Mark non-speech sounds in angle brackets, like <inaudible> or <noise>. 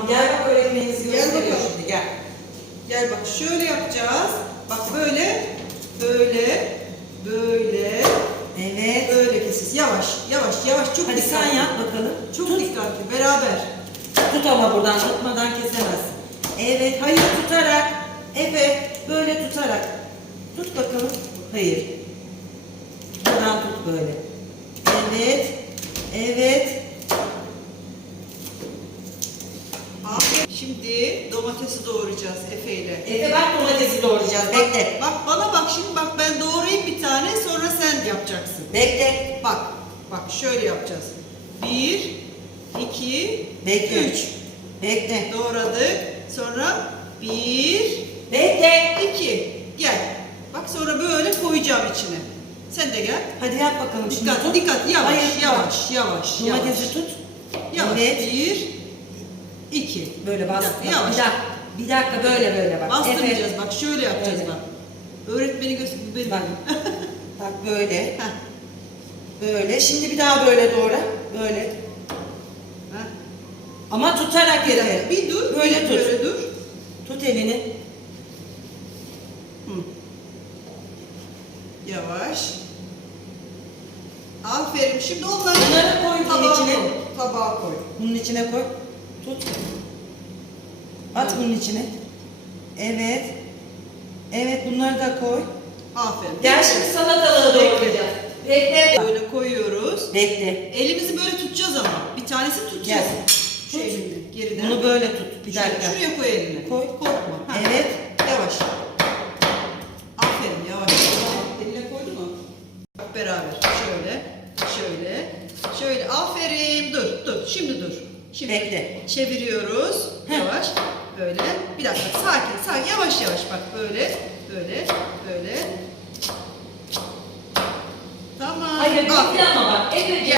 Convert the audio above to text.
Tamam gel bak öğretmeniniz gösteriyor şimdi gel. Gel bak şöyle yapacağız. Bak böyle, böyle, böyle, Evet. böyle keseceğiz. Yavaş, yavaş, yavaş. Çok Hadi sen yap bakalım. Çok Tut. dikkatli. Beraber. Tut ama buradan tutmadan kesemezsin. Evet hayır tutarak. Evet böyle tutarak. Tut bakalım. Hayır. Buradan tut böyle. Evet. Evet. Şimdi domatesi doğrayacağız Efe ile. Efe bak domatesi doğrayacağız. Bekle. Bak bana bak şimdi bak ben doğrayayım bir tane sonra sen yapacaksın. Bekle. Bak bak şöyle yapacağız. Bir, iki, Bekle. üç. Bekle. Doğradık. Sonra bir, Bekle. iki. Gel. Bak sonra böyle koyacağım içine. Sen de gel. Hadi yap bakalım şimdi. Dikkat, tut. dikkat. Yavaş, Hayır, yavaş, yavaş, yavaş. Domatesi tut. Yavaş. Evet. Bir, iki. Böyle bas. Bir dakika. Bir dakika. Böyle böyle bak. Bastırmayacağız. Efe. Bak şöyle yapacağız Öyle. bak. Öğretmeni göster. Benim. Bak. <laughs> Bak böyle. Heh, Böyle. Şimdi bir daha böyle doğra. Böyle. heh. Ama tutarak dakika, Bir dur. Böyle bir tut. Böyle dur. Tut elini. Hı. Yavaş. Aferin. Şimdi onları Bunları koy tabağa içine. koy. Tabağa koy. Bunun içine koy. Tut. At bunun içine. Evet. Evet bunları da koy. Aferin. Gel şimdi salatalığı doğrayacağız. Bekle. Böyle koyuyoruz. Bekle. Elimizi böyle tutacağız ama. Bir tanesini tutacağız. Gel. Şu Tut. elini geriden. Bunu böyle tut. Bir Şuraya- dakika. Şuraya koy elini. Koy. Korkma. Ha. Evet. Yavaş. Aferin yavaş. Eline koydu mu? Bak beraber. Şöyle. Şöyle. Şöyle. Aferin. Dur. Dur. Şimdi dur. Şimdi Bekle. çeviriyoruz. Heh. Yavaş. Böyle. Bir dakika. Sakin. Sakin. Yavaş yavaş. Bak böyle. Böyle. Böyle. Tamam. Hayır Aferin. ama